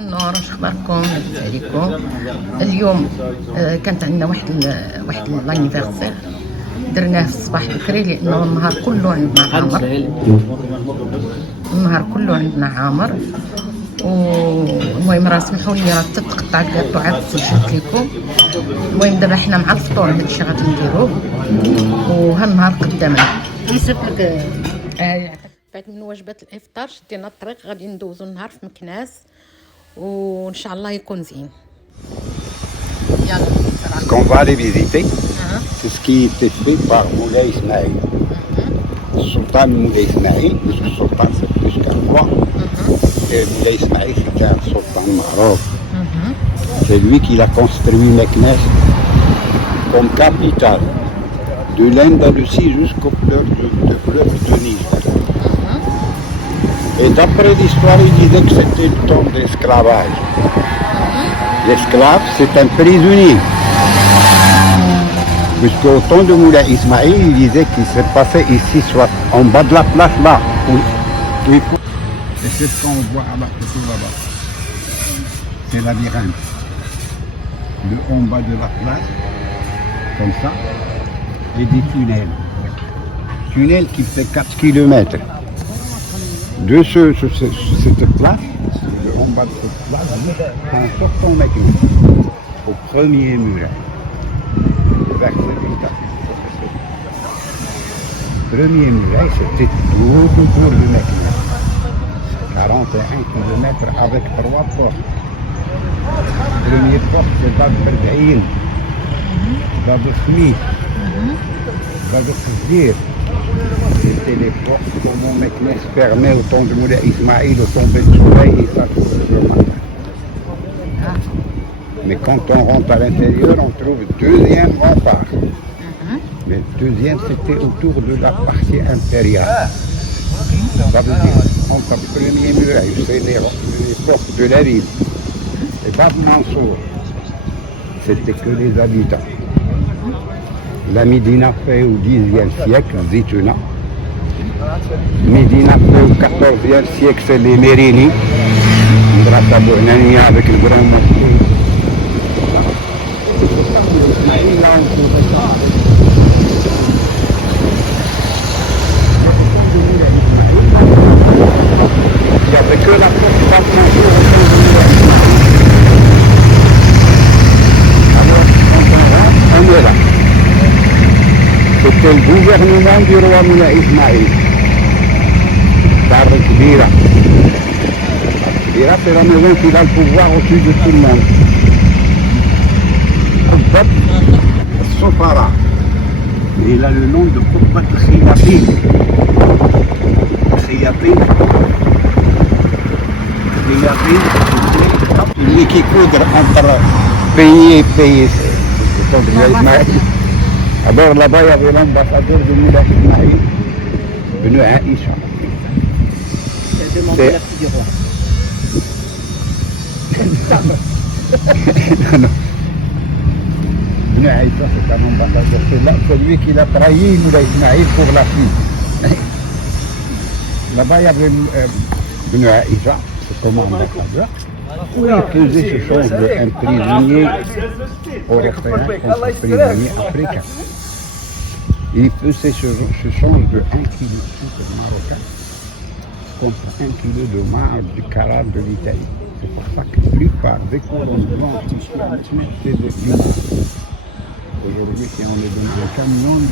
النور، واش اخباركم؟ لاباس عليكم؟ اليوم كانت عندنا واحد لانيفرسير درناه في الصباح بكري لانه النهار كله عندنا عامر. النهار كله عندنا عامر. والمهم راه سمحوا لي راه تتقطع الكارطو عاد سجلت لكم. المهم دابا حنا مع الفطور هادشي غادي نديروه وها النهار قدامنا. يصيفط لك بعد من وجبات الافطار شدينا الطريق غادي ندوزو النهار في مكناس وان شاء الله يكون زين. يلا Ce qu'on va aller visiter, c'est ce qui était fait par Moulay Ismail. Sultan Moulay Ismail, parce que Sultan c'est plus qu'un roi. Et Moulay Ismail c'était un sultan maroc. C'est lui qui a construit Meknès comme capitale de l'Andalousie jusqu'au fleuve de Niger. Et d'après l'histoire, il disait que c'était le temps d'esclavage. L'esclave, c'est un prisonnier. Puisqu'au temps de Moulay Ismail, il disait qu'il s'est passé ici, soit en bas de la place là. Et c'est ce qu'on voit à la photo là-bas. C'est le labyrinthe. En bas de la place, comme ça, et des tunnels. Tunnel qui fait 4 km. De cette place, en bas de cette place, en sortant maintenant au premier muret. Premier muret, c'était tout autour du Meknès. 41 km avec 3 portes. Première porte, c'est Bab Berdaïn, Bab Smith, Bab Khizir. C'était les portes comme on Meknès fermait au temps de Moulay Ismail, au temps de Soleil et ça le matin. Mais quand on rentre à l'intérieur, on trouve le deuxième rempart. Mais le deuxième, c'était autour de la partie impériale. Ça veut dire, entre le premier muret, c'est les portes de la ville. Et Bab Mansour, c'était que les habitants. La Médina fait au Xe siècle, Zitouna. Médina fait au XIVe siècle, c'est les Mérini. Grâce à Bournania avec le grand mosquée. Il n'y avait que la porte Bab Mansour au temps de Moulay Ismail. Alors, quand on rentre, on est là. C'était le gouvernement du roi Moulay Ismail. Dar Kbira. Kbira, c'est la maison qui a le pouvoir au-dessus de tout le monde. Qubbat Sofara. Il a le nom de Qubbat Khiyafin. Khiyafin. Khiyafin, c'est l'équilibre entre pays et pays. Alors là-bas, il y avait l'ambassadeur de Moulay Ismail, venu à Aïcha. demandé la fille du roi. Non. Venu à Aïcha, c'est un ambassadeur. C'est lui qui a trahi Moulay Ismail pour la fille. Là-bas, il y avait venu à Aïcha, c'est comme ambassadeur. Oui, il faisait ce change d'un prisonnier européen contre un prisonnier africain. Il faisait ce change de 1 kg de sucre marocain contre 1 kg de marbre du Carrare de l'Italie. C'est pour ça que la plupart des colons blancs ici à Meknès, c'est de l'Iran. Aujourd'hui, si on les donne un camion de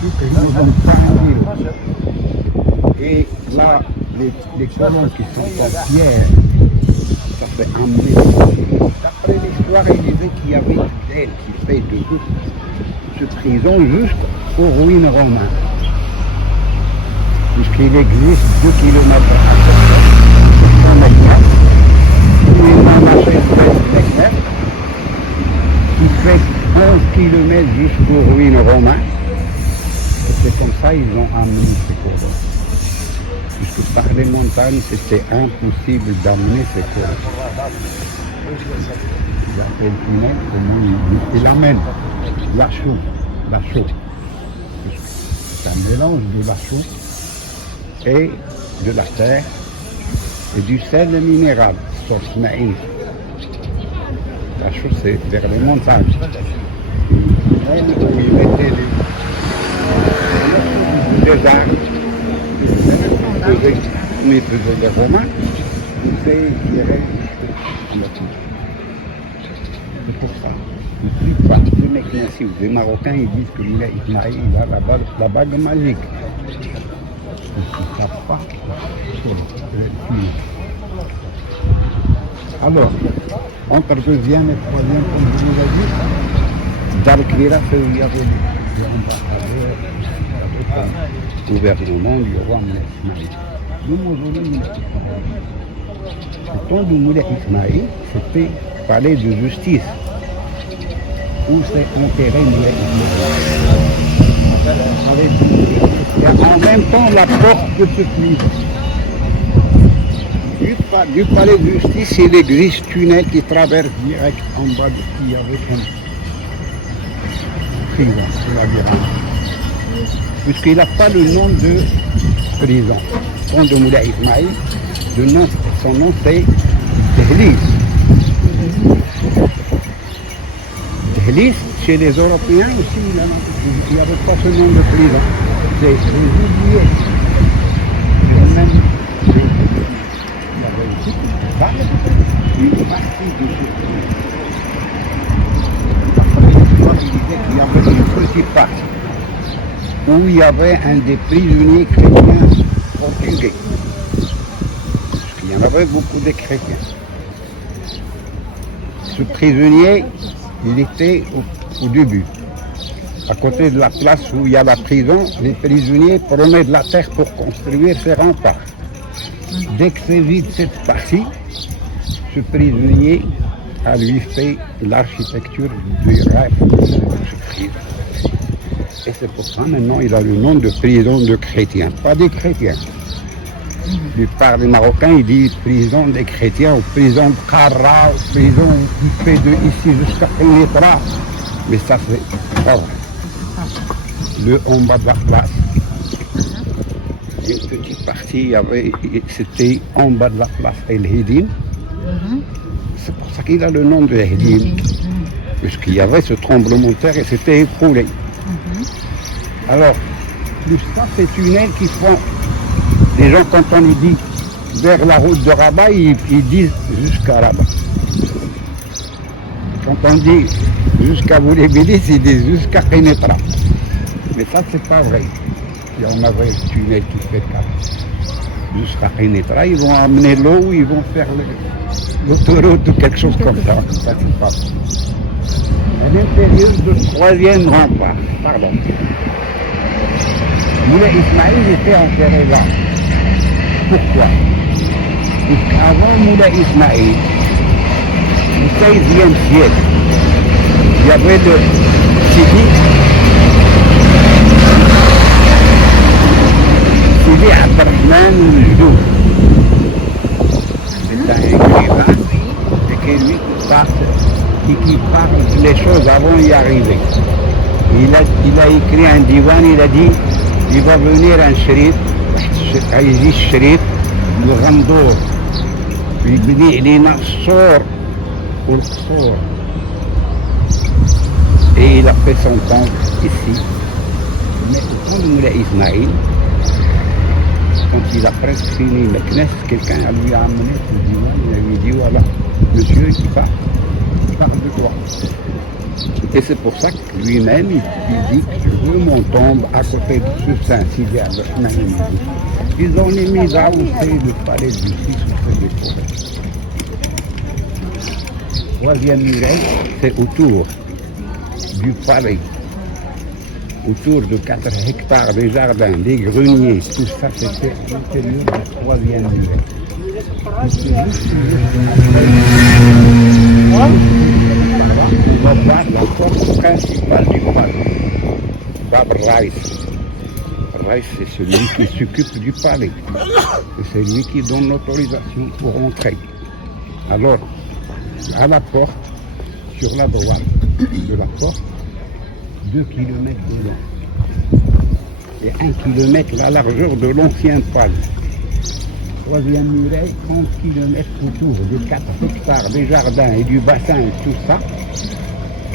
sucre, ils ne donnent pas un kilo. Et là, les colons qui sont en pierre, ça fait amener. D'après l'histoire, il disait qu'il y avait une aile qui fait de cette prison jusqu'aux ruines romaines. Puisqu'il existe 2 km à côté de Meknès. Il a marché Meknès qui fait 11 km jusqu'aux ruines romaines. Et c'est comme ça qu'ils ont amené ces colons. Puisque par les montagnes, c'était impossible d'amener ces corps. Il a fait le tunnel, comment il amène la chaux. C'est un mélange de la chaux et de la terre et du sel minéral. sur Smaïn. La chaussée vers les montagnes. Où ils mettaient les arbres. Mais faisaient les Romains. Ils tiraient c'est pour ça. Les mecs natifs, les Marocains, ils disent que Moulay Ismaïl a la bague magique. Ils ne savent pas sur le film. Alors, entre deuxième et troisième, comme je vous l'ai dit, dans le Kira, c'est où il y avait les ambassadeurs, le gouvernement du roi Moulay Ismaïl. Le mausolée Moulay Ismaïl. Le temps de Moulay Ismaïl, c'était le palais de justice, où s'est enterré Moulay Ismaïl. Il y a en même temps la porte de ce puits. Du palais de justice, il existe tunnel qui traverse direct en bas de ce qu'il y avait un prison, le labyrinthe. Puisqu'il n'a pas le nom de prison. Pont de Moulay Ismaïl, son nom c'est Dehlis. Dehlis, chez les Européens aussi, il n'y avait pas ce nom de prison. C'est oublié. Même une partie de ce il y avait une petite partie où il y avait un des prisonniers chrétiens portugais. Parce qu'il y en avait beaucoup de chrétiens. Ce prisonnier, il était au début. À côté de la place où il y a la prison, les prisonniers prenaient de la terre pour construire ces remparts. Dès que c'est vide cette partie, ce prisonnier a lui fait l'architecture du rêve de ce prison. Et c'est pour ça maintenant il a le nom de prison de chrétiens, pas des chrétiens. Par les Marocains, ils disent prison des chrétiens, ou prison de Kara, ou prison qui fait de ici jusqu'à Pénétra. Mais ça c'est pas vrai. Le en bas de la place, une petite partie, c'était en bas de la place El Hidim. C'est pour ça qu'il a le nom de El Hidim, puisqu'il y avait ce tremblement de terre et c'était écroulé. Alors, plus ça, ces tunnels qui font, les gens quand on les dit vers la route de Rabat, ils disent jusqu'à Rabat. Quand on dit jusqu'à Boulébélis, ils disent jusqu'à Pénétra. Mais ça, c'est pas vrai. Si on avait le tunnel qui fait jusqu'à Pénétra, ils vont amener l'eau ou ils vont faire l'autoroute ou quelque chose comme ça. Ça, c'est pas vrai. À l'intérieur du troisième rempart, pardon. Moulay Ismaïl était enterré là. Pourquoi? Puisqu'avant Moulay Ismaïl, au XVIe siècle, il y avait le Sidi Abdelrahman Oujdour. C'est un écrivain qui parle les choses avant d'y arriver. Il a écrit un divan, il a dit il va venir un shérif, Aziz Sharif, le Ghandour. Il dit il est Nassor ou Qsor. Et il a fait son temple ici. Mais au temps de Moulay Ismaïl, quand il a presque fini le Knesset, quelqu'un lui a amené ce divan, il lui a dit voilà, monsieur qui parle de toi. Et c'est pour ça que lui-même, il dit que je veux mon tombe à côté de ce Saint-Sidi Abdelrahman. Ils ont mis là où c'est le palais de justice, où c'est des forêts. Troisième muraille, c'est autour du palais. Autour de 4 hectares de jardins, des greniers, tout ça, c'était l'intérieur du troisième muraille. On va voir la porte principale du palais. Bab Raïs. Raïs, c'est celui qui s'occupe du palais. C'est lui qui donne l'autorisation pour entrer. Alors, à la porte, sur la droite de la porte, 2 kilomètres de long. Et 1 kilomètre la largeur de l'ancien palais. troisième muraille, 30 km autour des 4 hectares des jardins et du bassin et tout ça.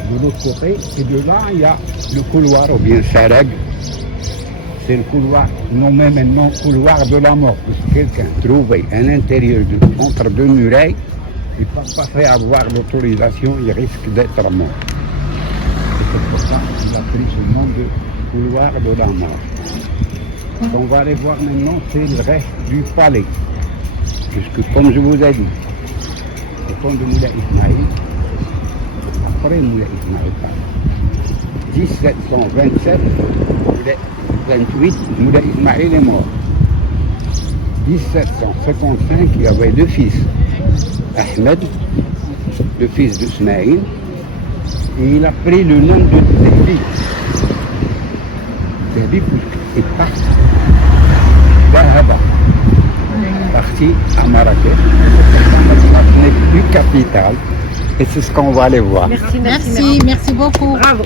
De l'autre côté, et de là, il y a le couloir, ou bien Sarag. C'est le couloir, nommé maintenant couloir de la mort. Si quelqu'un trouvait à l'intérieur entre deux murailles, il ne peut pas avoir l'autorisation, il risque d'être mort. C'est pour ça qu'il a pris ce nom de couloir de la mort. Ce qu'on va aller voir maintenant, c'est le reste du palais. Puisque, comme je vous ai dit, le pont de Moulay Ismaïl, après Moulay Ismaïl, 1727, Moulay 28, Moulay Ismaïl est mort. 1755, il y avait deux fils. Ahmed, le fils d'Ismaïl, et il a pris le nom de Dehbi. Dehbi, puisqu'il est parti d'Ahaba, parti à Marrakech. Ce n'est plus capitale, et c'est ce qu'on va aller voir. Merci beaucoup. Bravo.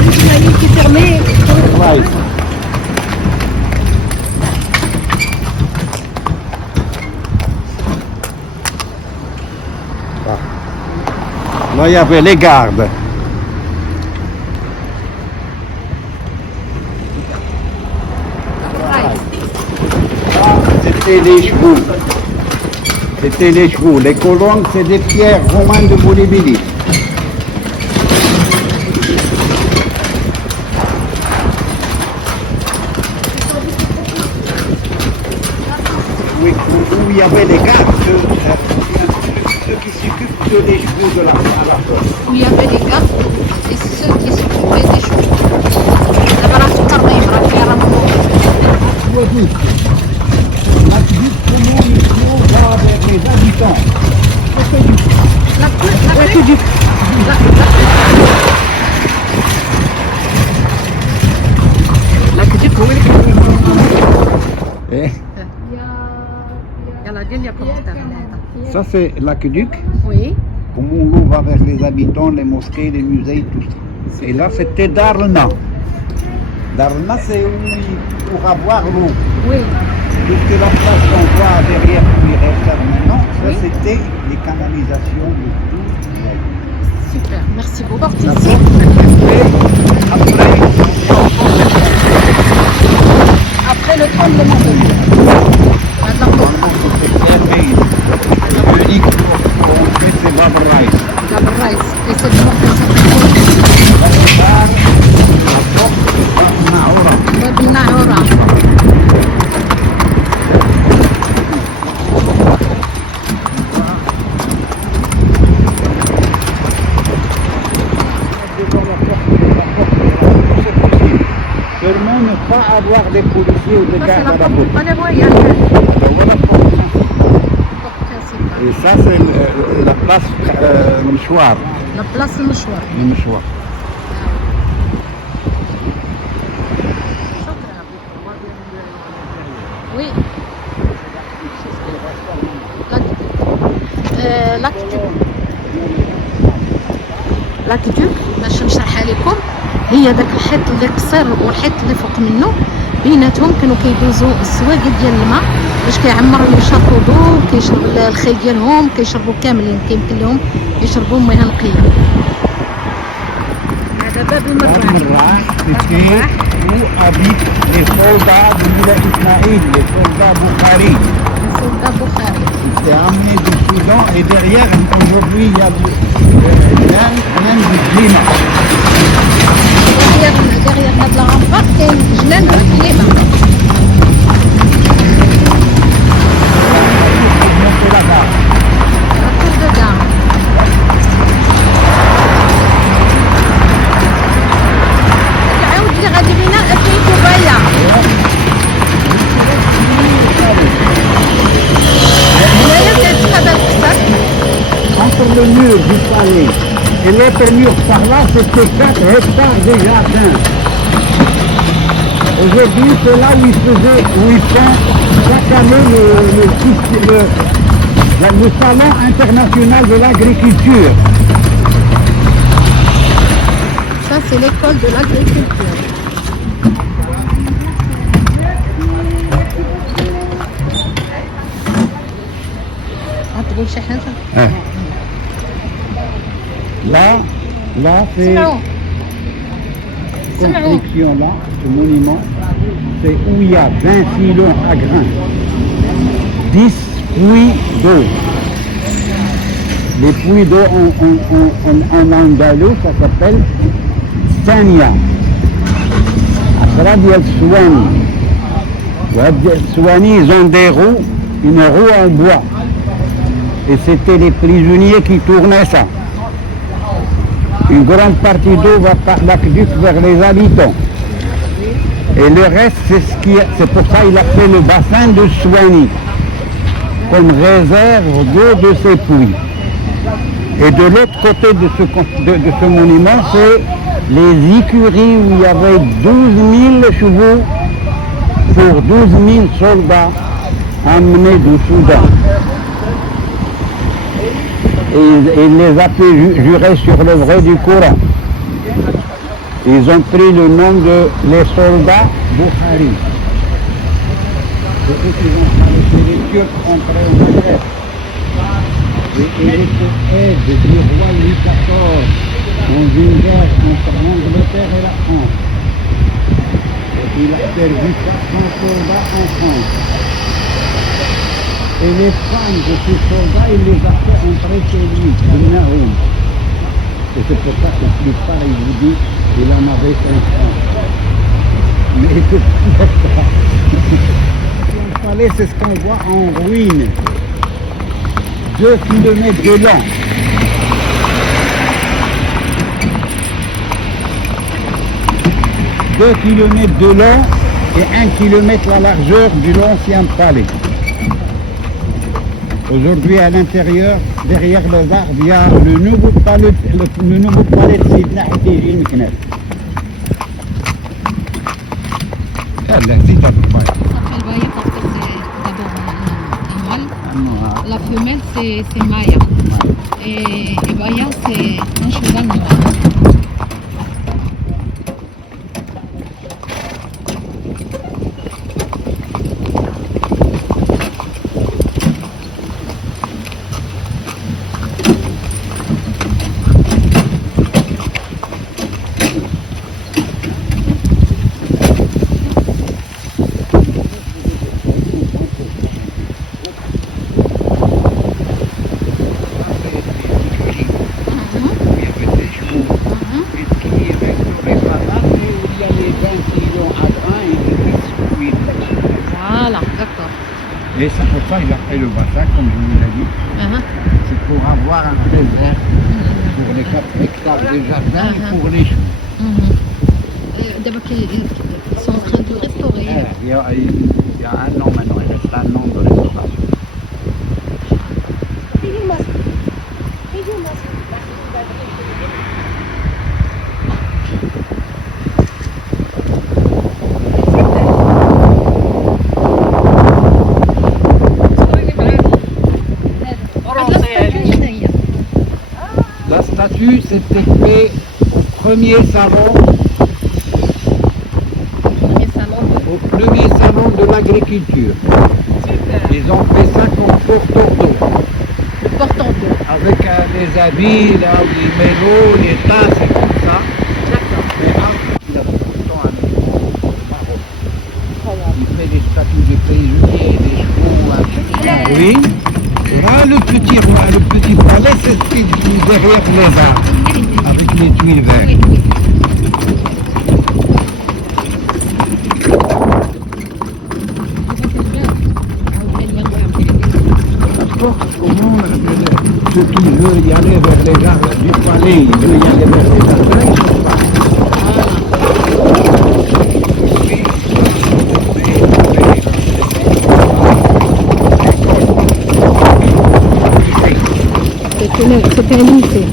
L'Ismaïl qui est fermé. Ouais. Là, il y avait les gardes. C'était les chevaux. C'était les chevaux. Les colonnes, c'est des pierres romaines de Bolivie. Oui, où il y avait les gardes, ceux qui s'occupent des chevaux de la place. Où il y avait les gars et ceux qui s'occupaient des chevaux. دابا راه سكرنا راه فيها راه L'aqueduc, comment il faut va vers les habitants. L'aqueduc. L'aqueduc, هو اللي Et يلا دير لي كومونتير هنا. ça, c'est l'aqueduc. Oui. Comment l'eau va vers les habitants, les mosquées, les musées, tout ça. Et là, c'était Darna. Darna, c'est où il pourra boire l'eau. Oui. Puisque la place qu'on voit derrière qui reste maintenant, ça, c'était les canalisations de tout. Super. Merci beaucoup. La Porte porte ici. après, Après le tremblement de terre. Maintenant, unique pour entrer, c'est Babraïs. la braise. Et c'est du morceau. La porte, c'est Naoura. باب الناعورة. Seulement ne pas avoir des policiers ou des Ça, c'est gardes la à la porte porte. palais-royal. Voilà la porte principale. Porte principale. Et ça, c'est la place Mouchoir. La place المشوار. Le Mouchoir. Oui. لاكدوك باش نشرحها لكم هي داك الحيط اللي قصير والحيط اللي فوق منه بيناتهم كانوا كيدوزوا السواقد ديال الماء باش كيعمروا يشربوا ضو كيشرب الخيل ديالهم كيشربوا كاملين كيمكن لهم يشربوا مياه نقيه. هذا باب المزرعه. C'était où habitent les soldats de Moulay Ismaïl, les soldats Bukhari. سلطة بخاري. C'est amené du Soudan et derrière, aujourd'hui, il y a l'Inde du climat. derrière هاد الغرفة كاين جنان بالكليمة. Monter là-bas. La cour de gare. العود اللي غادي بينا أتيتو بايا. هنايا كيتقابل القصر. Entre le mur du palais et l'autre mur par là, c'était 4 hectares de jardin. Aujourd'hui, c'est là où ils font chaque année le salon international de l'agriculture. Ça c'est l'école de l'agriculture. تقول شي حاجه Hein. Là, c'est سمعوا سمعوا construction là, ce monument, c'est où il y a 20 filons à grains, 10 puits d'eau. Les puits d'eau en andalou, ça s'appelle Stania. Après, il y a le Souani. Le Souani, ils ont des roues, une roue en bois. Et c'était les prisonniers qui tournaient ça. Une grande partie d'eau va par l'aqueduc vers les habitants. Et le reste, c'est pour ça qu'il a fait le bassin de Souani, comme réserve d'eau de ces puits. Et de l'autre côté de ce monument, c'est les écuries où il y avait 12 000 chevaux pour 12 000 soldats amenés du Soudan. Et il les a fait jurer sur le vrai du Coran. Ils ont pris le nom de les soldats Bukhari. C'est eux qui ont traversé les Turcs entrés au Maghreb. Et il était aide du roi Louis XIV dans une guerre entre l'Angleterre et la France. Et il a perdu 400 soldats en France. Et les femmes de ces soldats, il les a fait entrer chez lui, de Nahoum. Et c'est pour ça que plus tard, il vous dit qu'il en avait 500. Mais c'est pas ça. Le palais, c'est ce qu'on voit en ruine. 2 kilomètres de long. Deux kilomètres de long et 1 kilomètre la largeur de l'ancien palais. Aujourd'hui, à l'intérieur, derrière les arbres, il y a le nouveau palais de Sidna Hatiji Meknès. الباية parce que c'est d'abord un mâle. La femelle c'est Maya. Et Baya c'est un cheval noir. Voilà, d'accord. Et c'est pour ça qu'il a fait le bassin, comme je vous l'ai dit. C'est pour avoir un réserve pour les 4 hectares de jardin et pour les choux. D'abord ils sont en train de restaurer. Il y a un an maintenant, il reste un an de restauration. La statue, c'était fait au premier salon de l'agriculture. Ils ont fait ça comme porteur d'eau. Portant d'eau. Avec des habits, là où il met l'eau, les tasses et tout ça. D'accord. Mais après, il a tout le temps un Maroc. Il fait des statues de prisonniers, des chevaux, oui. Et là, le petit palais, c'est ce qui est derrière les arbres, avec les tuiles vertes. Ceux qui veulent y aller vers les arbres du palais, ils veulent y aller vers les jardins, ils ne peuvent pas. C'était un lycée.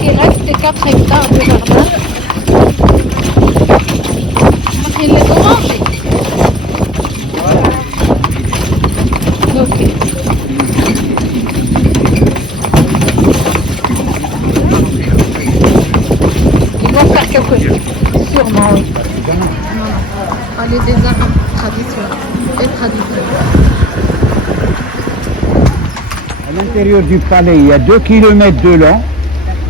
Il reste 4 hectares de jardin. Ils les ont mangés. Ok. Ils vont faire quelque chose. Sûrement, oui. Parler des arts traditionnels et traditionnels. À l'intérieur du palais, il y a 2 kilomètres de long.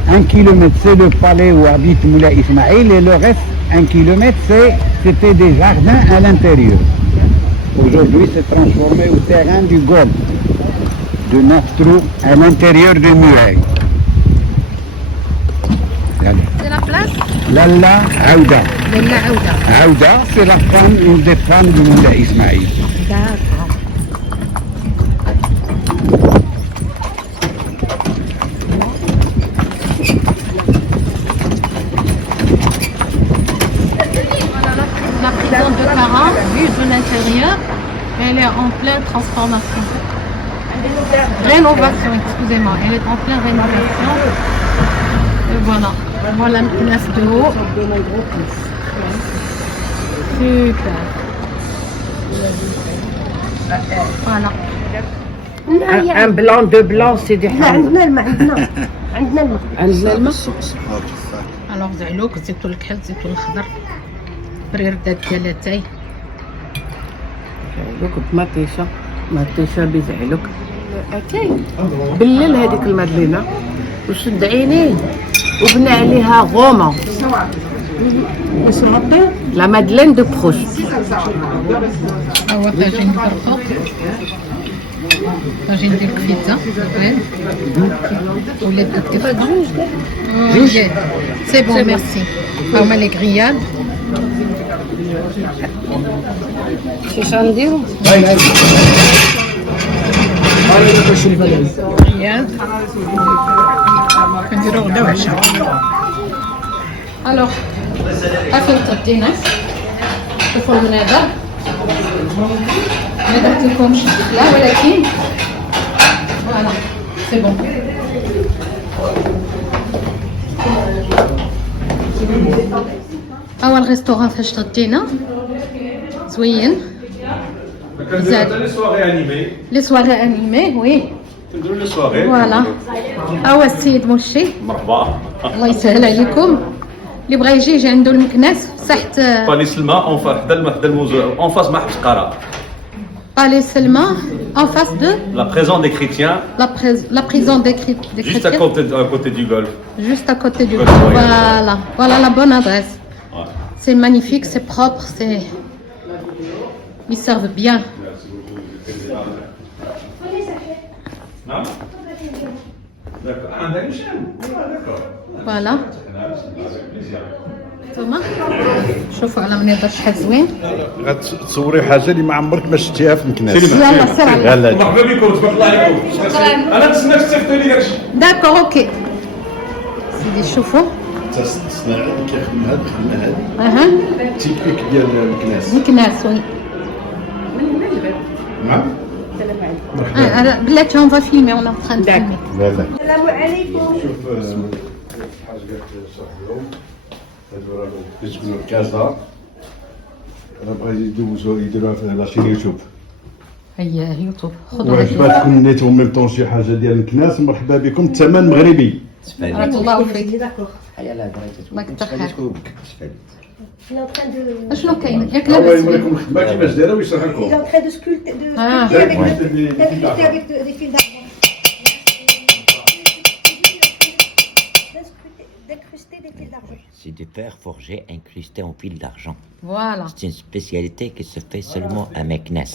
1 kilomètre, c'est le palais où habite Moulay Ismaïl, et le reste, 1 kilomètre, c'était des jardins à l'intérieur. Aujourd'hui, c'est transformé au terrain du golf de Naftrou, à l'intérieur de Mouaï. C'est la place Lalla Aouda. Lalla Aouda. Aouda, c'est la femme, une des femmes de Moulay Ismaïl. D'accord. La prison de Cara, vue de l'intérieur, elle est en pleine transformation. Rénovation, excusez-moi, elle est en pleine rénovation. Et voilà, voilà une place de haut. Super. Voilà. Un blanc, deux blancs, c'est des عندنا الماء عندنا الماء عندنا الماء. الوغ زعلوك زيتون الكحل زيتون الخضر بريردات ديال اتاي زعلوك مطيشة بزعلوك اتاي بالليل هذيك المدلينة وشد عينيه وبنى عليها غومة لا مادلين دو بروست. هو طاجين الفرخوق طاجين ديال البيتزا زوين ولات الدفا جوج سي بون ميرسي هما لي غرياد شي غنديرو غرياد كنديرو غدا وعشاء. الوغ افين تغدينا شوفوا المناظر ما درتلكمش لا ولكن فوالا سي بون. هو الريستوران فاش تغدينا زوين زاد لي سواري انيمي وي فوالا. هو السيد موشي مرحبا. الله يسهل عليكم. اللي بغى يجي عنده المكناس صحت بالي سلمى حدا الموزه اون فاس محبس قرا. Palais Selma, en face de La prison des chrétiens, la prison des juste à chrétiens. côté du golfe. Juste à côté du Golfe golfe. Royal. Voilà, voilà la bonne adresse. Ouais. C'est magnifique, c'est propre, c'est. Ils servent bien. Non? D'accord. Ah, d'accord. Voilà. Thomas, شوفوا على منظر شحال زوين. غتصوري حاجه اللي ما عمرك ما شفتيها في مكناس. يلا سير عليك. يلا مرحبا بكم تبارك الله عليكم. انا نتسناك تصيفطوا لي داكشي. داكور اوكي. سيدي شوفوا. الصناعه اللي كيخدمها الخدمه هذه اها. تيبيك ديال المكناس. مكناس وي. نعم. بلاتي اون فا فيلمي اون تران دو فيلمي. يلا. السلام عليكم. شوف الحاج قالت صاحبهم هادو راهم كيسكنوا في كازا راه بغا يديروها في لاشين يوتيوب. هيا يوتيوب خذوا وعجباتكم نيتو ميم طون شي حاجه ديال المكناس مرحبا بكم الثمن مغربي. بارك الله فيك. الله يكثر خير. اشنو كاين؟ ياك الله لاباس يوريكم الخدمه كيفاش دايره ويشرح Il est لكم. en train de sculpter, Ah. avec des fils d'argent. D'incruster des fils d'argent. C'est du fer forgé incrusté en fil d'argent. Voilà. C'est une spécialité qui se fait seulement à Meknès.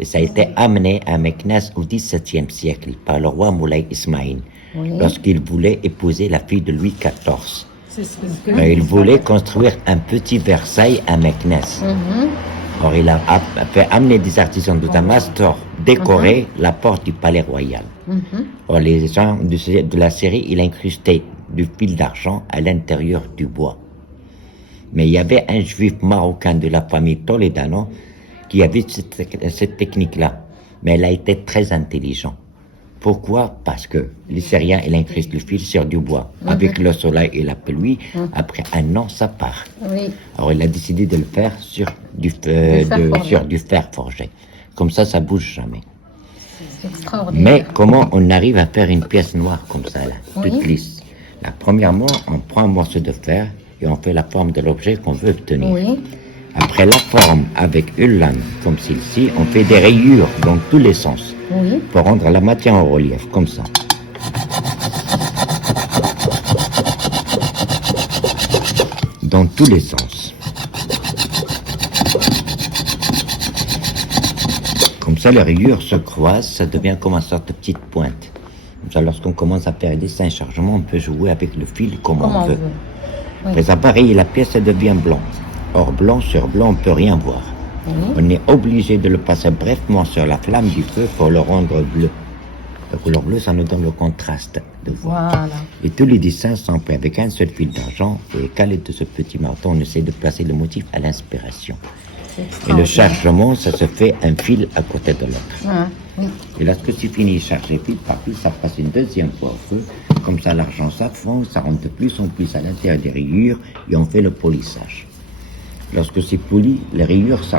Et ça a été amené à Meknès au XVIIe siècle par le roi Moulay Ismaïl, Oui. lorsqu'il voulait épouser la fille de Louis XIV. C'est ce que Il voulait construire un petit Versailles à Meknès. Or, il a fait amener des artisans de Damas pour décorer la porte du palais royal. Or, les gens de la série, il a incrusté du fil d'argent à l'intérieur du bois. Mais il y avait un juif marocain de la famille Toledano qui avait cette technique-là. Mais elle a été très intelligent. Pourquoi? Parce que les Syriens, ils incrustent le fil sur du bois. Avec le soleil et la pluie, après un an, ça part. Oui. Alors il a décidé de le faire sur du fer forgé. Comme ça bouge jamais. C'est extraordinaire. Mais comment on arrive à faire une pièce noire comme ça, là, Oui. toute lisse? Premièrement, on prend un morceau de fer et on fait la forme de l'objet qu'on veut obtenir. Oui. Après la forme avec une lame comme celle-ci, on fait des rayures dans tous les sens Oui. pour rendre la matière en relief, comme ça. Dans tous les sens. Comme ça, les rayures se croisent, ça devient comme une sorte de petite pointe. Comme ça, lorsqu'on commence à faire des dessins et chargements, on peut jouer avec le fil comme on veut. Oui. Les appareils, la pièce, elle devient blanc. Or, blanc sur blanc, on ne peut rien voir. Oui. On est obligé de le passer brièvement sur la flamme du feu pour le rendre bleu. La couleur bleue, ça nous donne le contraste de voir. Voilà. Et tous les dessins sont faits avec un seul fil d'argent et calé de ce petit marteau, on essaie de placer le motif à l'inspiration. C'est Et le extraordinaire. chargement, ça se fait un fil à côté de l'autre. Ah, oui. Et lorsque c'est fini, chargé fil par fil, ça passe une deuxième fois au feu. Comme ça, l'argent s'affonce, ça rentre de plus en plus à l'intérieur des rayures et on fait le polissage. Lorsque c'est poli, les rayures, ça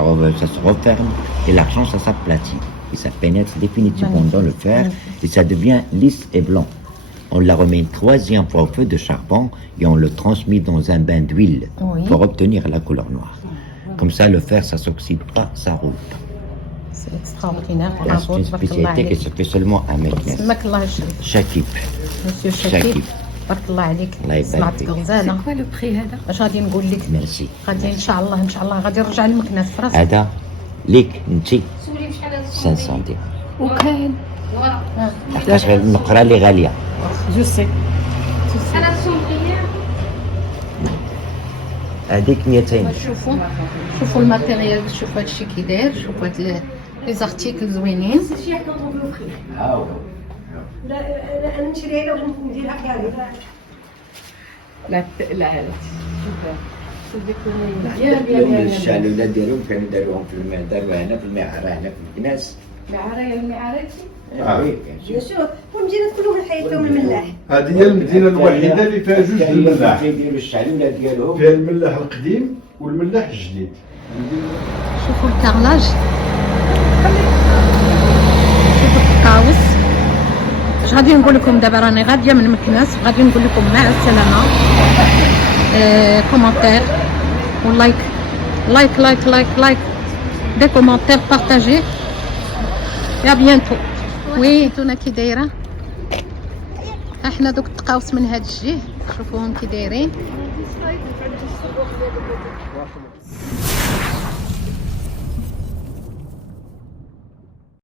se referme et l'argent, ça s'aplatit. Et ça pénètre définitivement dans le fer et ça devient lisse et blanc. On la remet une troisième fois au feu de charbon et on le transmet dans un bain d'huile Oui. pour obtenir la couleur noire. Comme ça, le fer, ça s'oxyde pas, ça roule pas. C'est extraordinaire. C'est Bravo, une تبارك الله spécialité qui عليك. se fait seulement à Meknès. سماك الله يشرف. Shakib. مسيو شكيب. شكيب. تبارك الله عليك. الله يبارك صنعتك فيك. غزاله. Quoi le prix هذا؟ اش غادي نقول لك؟ Merci. غادي ان شاء الله غادي نرجع لمكناس في راسك. هذا ليك انت 500 درهم. وكان لحقاش النقرة اللي غالية. جو سي هذيك 200. شوفوا الماتيريال، شوفوا هادشي كي داير، شوفوا هاد لي زارتيكل زوينين. شي حاجه كنطلبوا فخير لا انا نشريها لها ونديرها كامل لا لا الشالولات ديالهم كانوا داروهم في الماء، داروها هنا في المعرة هنا في الكناس. بيان سور والمدينه كلهم حياتهم الملاح هذه هي المدينة الوحيدة اللي فيها جوج الملاح. يديروا الشالولات ديالهم. فيها الملاح القديم والملاح الجديد. شوفوا الكارلاج، شوفوا القاوس. اش غادي نقول لكم دابا؟ راني غاديه من مكناس، غادي نقول لكم مع السلامه. كومونتير ولايك، لايك لايك لايك لايك، دي كومونتير، بارطاجي. يا بيانتو. وي تونا كي دايره. احنا دوك التقاوس من هاد الجهه، شوفوهم كي دايرين.